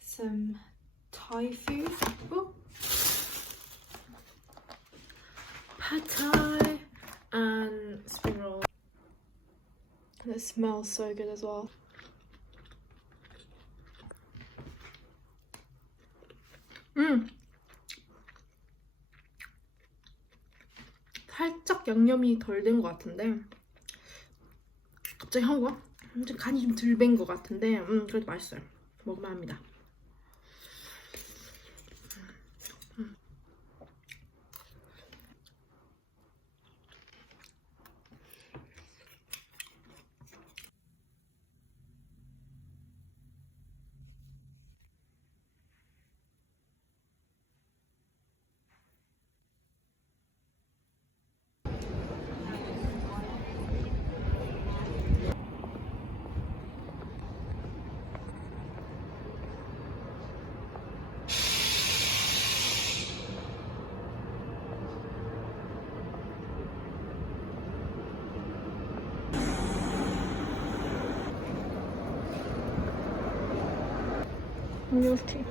Some Thai food. Oh. Pad Thai and spring roll. And it smells so good as well. 살짝 양념이 덜 된 것 같은데 갑자기 한국어? 간이 좀 덜 밴 것 같은데 그래도 맛있어요. 먹으면 합니다. 음료티.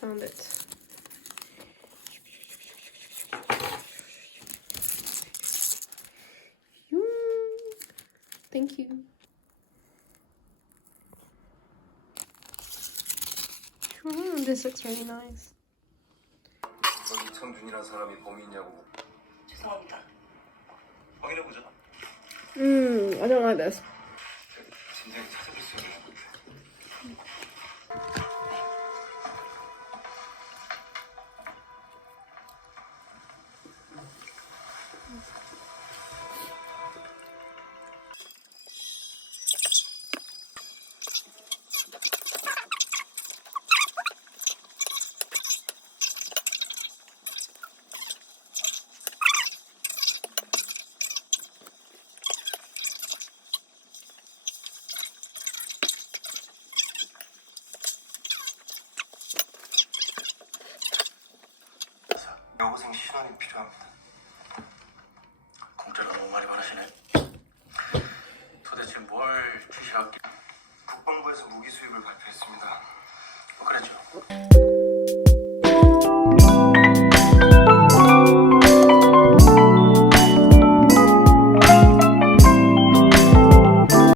Found it. Thank you. This looks really nice. 이청준이라는 사람이 범인이냐고. 죄송합니다. 확인해보자. I don't like this. 진작에 찾아볼 수 있는 건데. 신원이 필요합니다. 공짜로 너무 많이 많으시네. 도대체 뭘 주시할게? 국방부에서 무기 수입을 발표했습니다. 그랬죠.